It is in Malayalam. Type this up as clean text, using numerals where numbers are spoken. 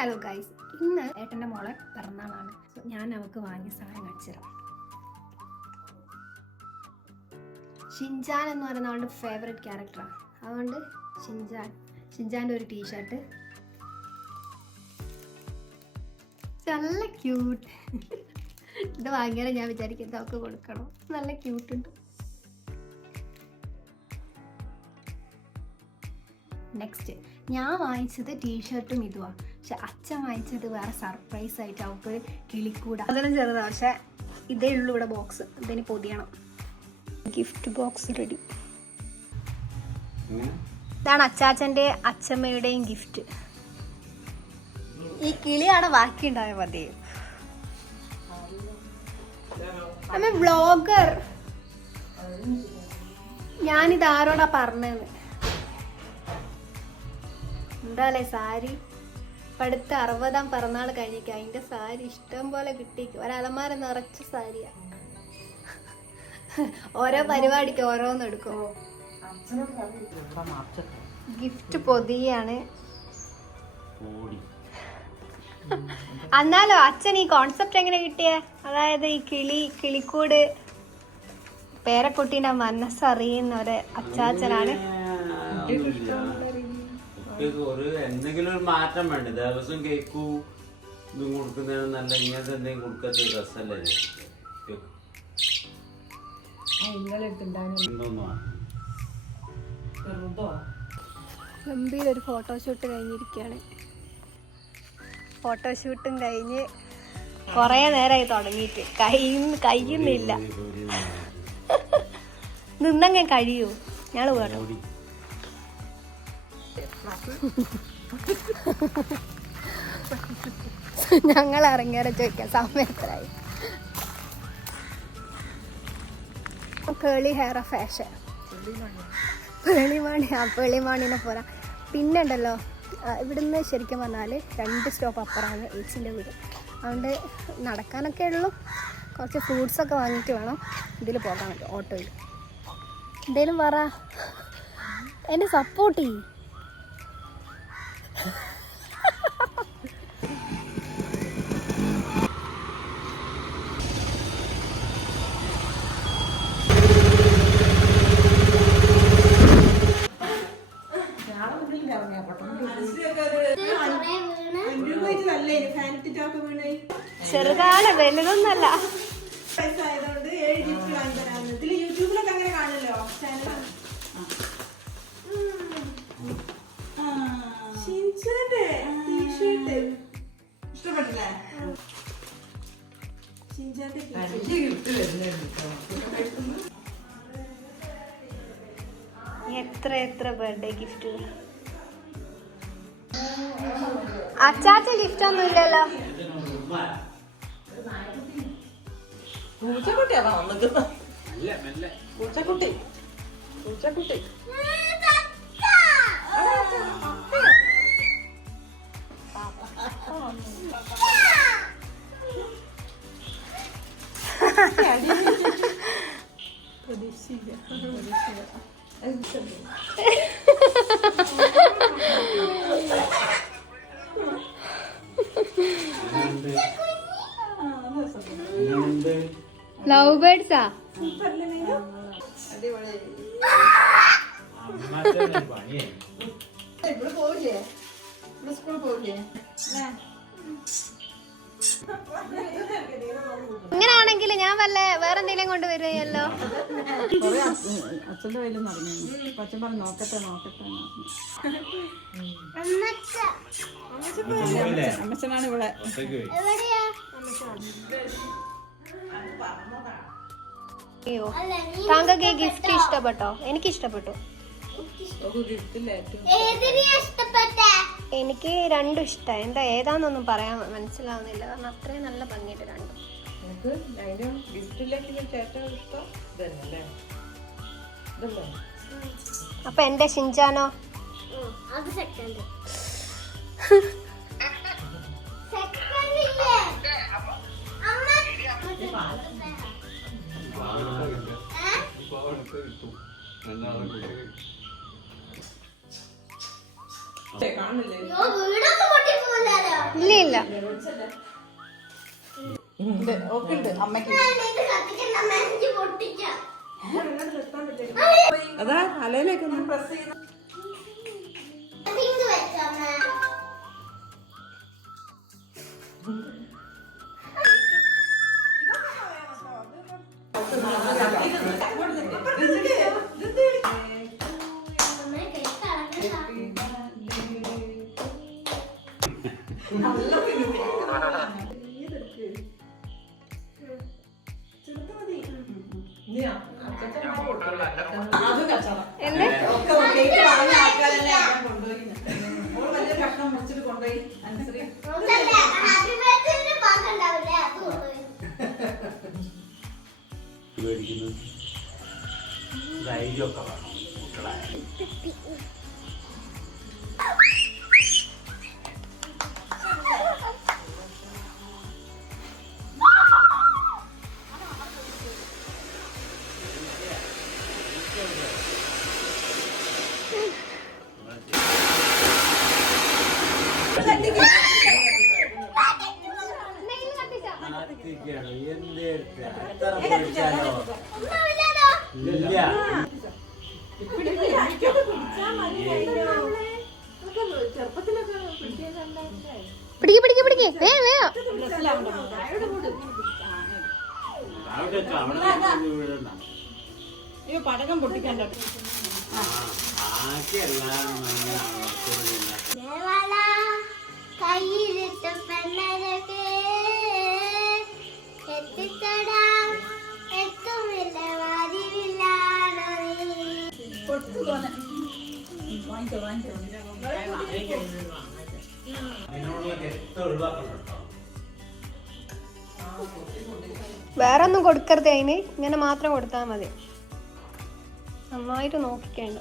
ഹലോ ഗൈസ്, ഇന്ന് ഏട്ടൻ്റെ മോളെ പിറന്നാളാണ്. ഞാൻ അവൾക്ക് വാങ്ങിയ സാധനം കാണിച്ചു തരാം. ഷിൻചാൻ എന്ന് പറയുന്ന അവളുടെ ഫേവറേറ്റ് ക്യാരക്ടറാണ്. അതുകൊണ്ട് ഷിൻചാൻ്റെ ഒരു ടീഷർട്ട്, നല്ല ക്യൂട്ട്. ഇത് വാങ്ങിയാലും ഞാൻ വിചാരിക്കുന്നത് അവൾക്ക് കൊടുക്കണം. നല്ല ക്യൂട്ടുണ്ട്. നെക്സ്റ്റ് ഞാൻ വാങ്ങിച്ചത് ടീഷർട്ടും ഇതുമാണ്. പക്ഷെ അച്ഛൻ വാങ്ങിച്ചത് വേറെ സർപ്രൈസ് ആയിട്ട് അവൾക്ക് കിളിക്കൂട. അതിനും ചെറുതാണ്, പക്ഷെ ഇതേ ഉള്ളൂ ഇവിടെ ബോക്സ്. ഇതിന് പൊതിയണം. Gift box ready. ഇതാണ് അച്ചാച്ചൻ്റെ അച്ഛമ്മയുടെയും ഗിഫ്റ്റ്. ഈ കിളിയാണ് ബാക്കി ഉണ്ടായാൽ മതി. അമ്മ വ്ളോഗർ. ഞാനിത് ആരോടാ പറഞ്ഞത്? എന്താല്ലേ സാരി ഇപ്പം അടുത്ത 60-ാം പിറന്നാൾ കഴിഞ്ഞിരിക്കുക. അതിൻ്റെ സാരി ഇഷ്ടം പോലെ കിട്ടിയിരിക്കും. ഒരലമാര നിറച്ച സാരിയാ. ഓരോ പരിപാടിക്ക് ഓരോന്ന് എടുക്കും. ഗിഫ്റ്റ് പൊതിയാണ്. എന്നാലോ അച്ഛൻ ഈ കോൺസെപ്റ്റ് എങ്ങനെ കിട്ടിയേ? അതായത് ഈ കിളിക്കൂട് പേരക്കുട്ടീൻ്റെ മനസ്സറിയുന്ന ഒരു അച്ചാച്ചനാണ്. എന്തെങ്കിലും ഒരു മാറ്റം വേണ്ട. ദിവസം കേക്കു ഇതും കൊടുക്കുന്നതിന് നല്ല ഇങ്ങനത്തെ എന്തെങ്കിലും കൊടുക്കാത്ത രസമല്ലേ? ഗംഭീരൊരു ഫോട്ടോഷൂട്ട് കഴിഞ്ഞിരിക്കുകയാണ്. ഫോട്ടോഷൂട്ടും കഴിഞ്ഞ് കുറേ നേരമായി തുടങ്ങിയിട്ട് കഴിയുന്നില്ല. നിന്നങ്ങ് കഴിയൂ. ഞങ്ങൾ കേട്ടോ ഞങ്ങൾ ഇറങ്ങിയാരെ ചോദിക്കാം സമയത്തിലായി. കേളി ഹെയർ ഫാഷൻ പേളിമാണിനെ പോരാ. പിന്നെ ഉണ്ടല്ലോ, ഇവിടുന്ന് ശരിക്കും പറഞ്ഞാൽ 2 സ്റ്റോപ്പ് അപ്പുറമാണ് ഏച്ചിൻ്റെ വീട്. അതുകൊണ്ട് നടക്കാനൊക്കെ ഉള്ളൂ. കുറച്ച് ഫ്രൂട്ട്സൊക്കെ വാങ്ങിയിട്ട് വേണം ഇതിൽ പോകാൻ പറ്റും. ഓട്ടോയിൽ എന്തേലും പറ, എന്നെ സപ്പോർട്ട് ചെയ്യും. ചെറുതാണ്, വലുതൊന്നല്ല. യൂട്യൂബിലൊക്കെ അങ്ങനെ കാണല്ലോ ചാനൽ. ഇഷ്ടപ്പെട്ടില്ലേ? എത്ര ബർത്ത്ഡേ ഗിഫ്റ്റുകൾ. അച്ചാച്ച ഗിഫ്റ്റ് ഒന്നും ഇല്ലല്ലോ. പൂച്ചക്കുട്ടിയാണോ വന്നത്? പൂച്ചക്കുട്ടി ലവ് ബേർഡ്സാ. ഇങ്ങനാണെങ്കിൽ ഞാൻ വേറെ എന്തെങ്കിലും കൊണ്ട് വരുമല്ലോ. അച്ഛൻ്റെ കയ്യിൽ നടന്നു. അച്ഛൻ പറഞ്ഞു നോക്കട്ടെ. അമ്മച്ചനാണ് ഇവിടെ. അയ്യോ, താങ്കൾക്ക് ഈ ഗിഫ്റ്റ് ഇഷ്ടപ്പെട്ടോ? എനിക്ക് ഇഷ്ടപ്പെട്ടു. എനിക്ക് രണ്ടും ഇഷ്ടമായി. എന്താ ഏതാന്നൊന്നും പറയാൻ മനസ്സിലാവുന്നില്ല. കാരണം അത്രയും നല്ല ഭംഗിയായിട്ട് രണ്ടും. അപ്പൊ എന്റെ ഷിൻചാനോ? കാണില്ലേ? ഇല്ല ഇല്ല ഓക്കുണ്ട് അമ്മയ്ക്ക് അതാ തലയിലേക്ക് ഒന്ന് പ്രസ് ചെയ്ത് ധൈര്യമൊക്കെ വേണം കുട്ടികളായ. പിടിക്ക് പിടിക്ക് പിടിക്ക് വേഗം അയ്യോ പടകം പൊട്ടിക്കണ്ട കയ്യിലിട്ട് പെണ്ണരൊക്കെ എത്തിത്തൊടാം എത്തുമില്ല വാരിവില്ലാണോ വാങ്ങിക്കോ വാങ്ങിക്കോ വേറെ ഒന്നും കൊടുക്കരുത് അതിന് ഇങ്ങനെ മാത്രം കൊടുത്താൽ മതി നന്നായിട്ട് നോക്കിക്കേണ്ട